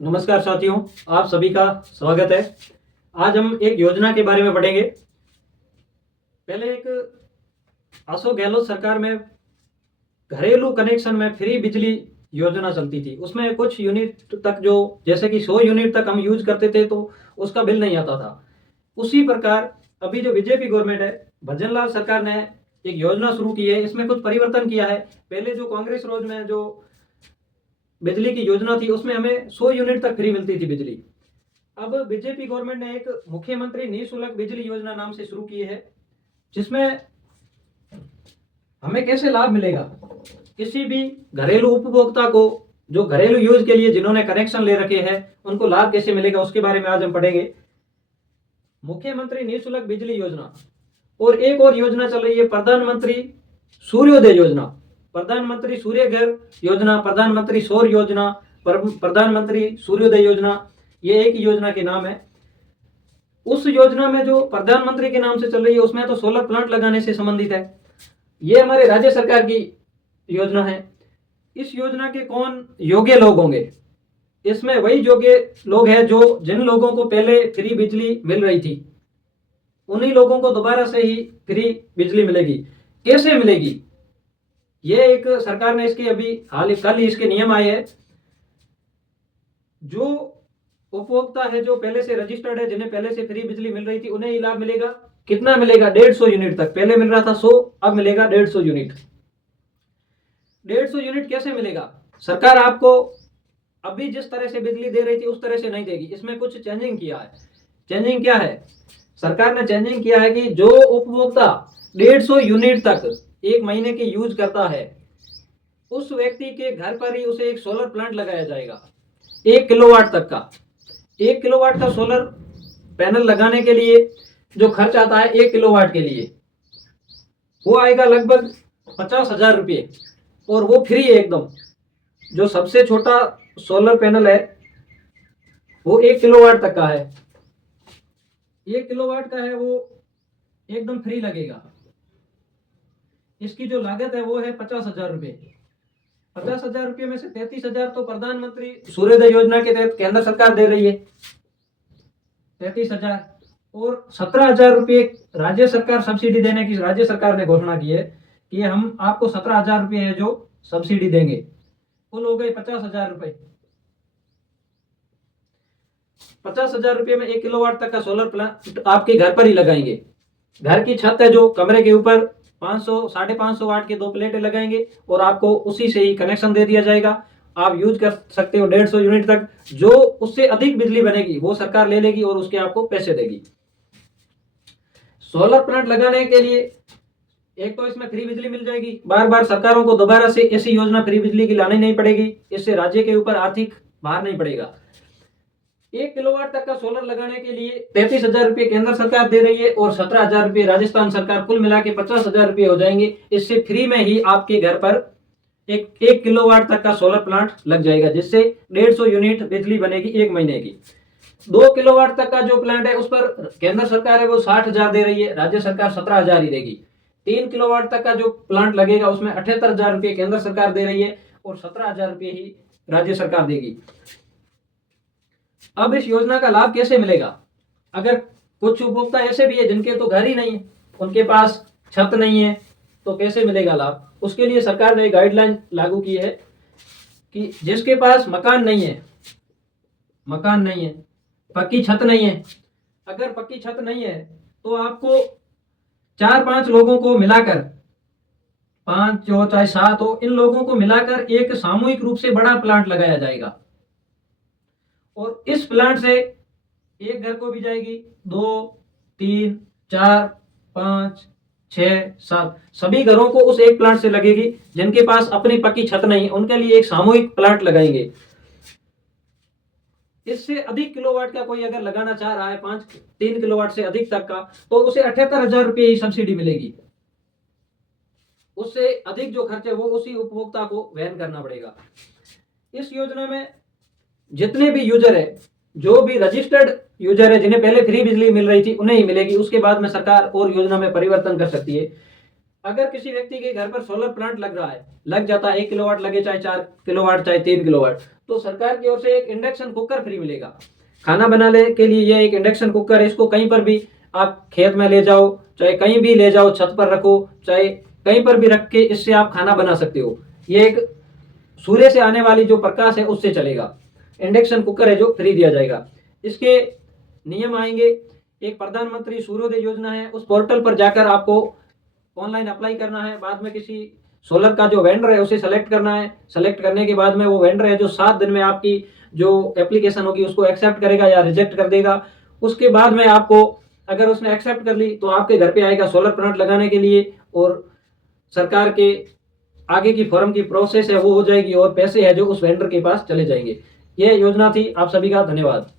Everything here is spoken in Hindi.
नमस्कार साथियों, आप सभी का स्वागत है। आज हम एक योजना के बारे में पढ़ेंगे। पहले एक अशोक गहलोत सरकार में घरेलू कनेक्शन में फ्री बिजली योजना चलती थी। उसमें कुछ यूनिट तक जो जैसे कि 100 यूनिट तक हम यूज करते थे तो उसका बिल नहीं आता था। उसी प्रकार अभी जो बीजेपी गवर्नमेंट है, भजनलाल सरकार ने एक योजना शुरू की है। इसमें कुछ परिवर्तन किया है। पहले जो कांग्रेस रोज में जो बिजली की योजना थी उसमें हमें 100 यूनिट तक फ्री मिलती थी बिजली। अब बीजेपी गवर्नमेंट ने एक मुख्यमंत्री निःशुल्क बिजली योजना नाम से शुरू की है, जिसमें हमें कैसे लाभ मिलेगा। किसी भी घरेलू उपभोक्ता को जो घरेलू यूज के लिए जिन्होंने कनेक्शन ले रखे हैं उनको लाभ कैसे मिलेगा उसके बारे में आज हम पढ़ेंगे। मुख्यमंत्री निःशुल्क बिजली योजना और एक और योजना चल रही है प्रधानमंत्री सूर्योदय योजना, प्रधानमंत्री सूर्य घर योजना, प्रधानमंत्री सौर योजना, प्रधानमंत्री सूर्योदय योजना। ये एक ही योजना के नाम है। उस योजना में जो प्रधानमंत्री के नाम से चल रही है उसमें तो सोलर प्लांट लगाने से संबंधित है। ये हमारे राज्य सरकार की योजना है। इस योजना के कौन योग्य लोग होंगे? इसमें वही योग्य लोग हैं जो जिन लोगों को पहले फ्री बिजली मिल रही थी, उन्हीं लोगों को दोबारा से ही फ्री बिजली मिलेगी। कैसे मिलेगी? ये एक सरकार ने इसके अभी कल ही इसके नियम आए हैं। जो उपभोक्ता है जो पहले से रजिस्टर्ड है, जिन्हें पहले से फ्री बिजली मिल रही थी, उन्हें ही लाभ मिलेगा। कितना मिलेगा? 150 यूनिट तक। पहले मिल रहा था 100, अब मिलेगा 150 यूनिट। 150 यूनिट कैसे मिलेगा? सरकार आपको अभी जिस तरह से बिजली दे रही थी उस तरह से नहीं देगी। इसमें कुछ चेंजिंग किया है। चेंजिंग क्या है? सरकार ने चेंजिंग किया है कि जो उपभोक्ता 150 यूनिट तक एक महीने की यूज करता है, उस व्यक्ति के घर पर ही उसे एक सोलर प्लांट लगाया जाएगा 1 किलोवाट तक का। 1 किलोवाट का सोलर पैनल लगाने के लिए जो खर्च आता है 1 किलोवाट के लिए, वो आएगा लगभग 50,000 रुपये, और वो फ्री है एकदम। जो सबसे छोटा सोलर पैनल है वो 1 किलोवाट तक का है। 1 किलोवाट का है, वो एकदम फ्री लगेगा। इसकी जो लागत है वो है 50,000 रुपये। 50,000 रुपये में से 33,000 तो प्रधानमंत्री सूर्योदय योजना के तहत केंद्र सरकार दे रही है, 33,000, और 17,000 रुपये राज्य सरकार सब्सिडी देने की राज्य सरकार ने घोषणा की है कि हम आपको 17,000 रुपये है जो सब्सिडी देंगे। कुल हो गए 50,000 रुपये। 50,000 रुपये में 1 किलोवाट तक का सोलर प्लांट आपके घर पर ही लगाएंगे। घर की छत है जो कमरे के ऊपर 500-550 वाट के 2 प्लेटें लगाएंगे और आपको उसी से ही कनेक्शन दे दिया जाएगा। आप यूज कर सकते हो 150 यूनिट तक। जो उससे अधिक बिजली बनेगी वो सरकार ले लेगी और उसके आपको पैसे देगी। सोलर प्लांट लगाने के लिए एक तो इसमें फ्री बिजली मिल जाएगी, बार बार सरकारों को दोबारा से ऐसी योजना फ्री बिजली की लानी नहीं पड़ेगी। इससे राज्य के ऊपर आर्थिक भार नहीं पड़ेगा। 1 किलोवाट तक का सोलर लगाने के लिए 33,000 रुपये केंद्र सरकार दे रही है और 17,000 रुपये राजस्थान सरकार। कुल मिला के 50,000 रुपये हो जाएंगे। इससे फ्री में ही आपके घर पर एक किलोवाट तक का सोलर प्लांट लग जाएगा, जिससे 150 यूनिट बिजली बनेगी 1 महीने की। 2 किलोवाट तक का जो प्लांट है उस पर केंद्र सरकार है वो 60,000 दे रही है, राज्य सरकार 17,000 ही देगी। 3 किलोवाट तक का जो प्लांट लगेगा उसमें 78,000 रुपये केंद्र सरकार दे रही है और 17,000 रुपये ही राज्य सरकार देगी। अब इस योजना का लाभ कैसे मिलेगा? अगर कुछ उपभोक्ता ऐसे भी है जिनके तो घर ही नहीं है, उनके पास छत नहीं है, तो कैसे मिलेगा लाभ? उसके लिए सरकार ने गाइडलाइन लागू की है कि जिसके पास मकान नहीं है, पक्की छत नहीं है, अगर पक्की छत नहीं है तो आपको 4-5 लोगों को मिलाकर, 5 हो चाहे 7 हो, इन लोगों को मिलाकर एक सामूहिक रूप से बड़ा प्लांट लगाया जाएगा। और इस प्लांट से एक घर को भी जाएगी, 2, 3, 4, 5, 6, 7 सभी घरों को उस एक प्लांट से लगेगी। जिनके पास अपनी पक्की छत नहीं, उनके लिए एक सामूहिक प्लांट लगाएंगे। इससे अधिक किलोवाट का कोई अगर लगाना चाह रहा है, 3 किलोवाट से अधिक तक का, तो उसे 78,000 रुपये ही सब्सिडी मिलेगी। उससे अधिक जो खर्च है वो उसी उपभोक्ता को वहन करना पड़ेगा। इस योजना में जितने भी यूजर है, जो भी रजिस्टर्ड यूजर है, जिन्हें पहले फ्री बिजली मिल रही थी, उन्हें ही मिलेगी। उसके बाद में सरकार और योजना में परिवर्तन कर सकती है। अगर किसी व्यक्ति के घर पर सोलर प्लांट लग रहा है, लग जाता है 1 किलोवाट लगे, चाहे 4 किलोवाट, चाहे 3 किलोवाट, तो सरकार की ओर से एक इंडक्शन कुकर फ्री मिलेगा। खाना बनाने के लिए ये एक इंडक्शन कुकर है, इसको कहीं पर भी आप खेत में ले जाओ, चाहे कहीं भी ले जाओ, छत पर रखो, चाहे कहीं पर भी रख के इससे आप खाना बना सकते हो। ये एक सूर्य से आने वाली जो प्रकाश है उससे चलेगा। इंडक्शन कुकर है जो फ्री दिया जाएगा। इसके नियम आएंगे, एक प्रधानमंत्री सूर्योदय योजना है, उस पोर्टल पर जाकर आपको ऑनलाइन अप्लाई करना है। बाद में किसी सोलर का जो वेंडर है उसे सेलेक्ट करना है। सेलेक्ट करने के बाद में वो वेंडर है जो 7 दिन में आपकी जो एप्लीकेशन होगी उसको एक्सेप्ट करेगा या रिजेक्ट कर देगा। उसके बाद में आपको, अगर उसने एक्सेप्ट कर ली तो आपके घर पे आएगा सोलर प्लांट लगाने के लिए, और सरकार के आगे की फॉर्म की प्रोसेस है वो हो जाएगी, और पैसे है जो उस वेंडर के पास चले जाएंगे। ये योजना थी। आप सभी का धन्यवाद।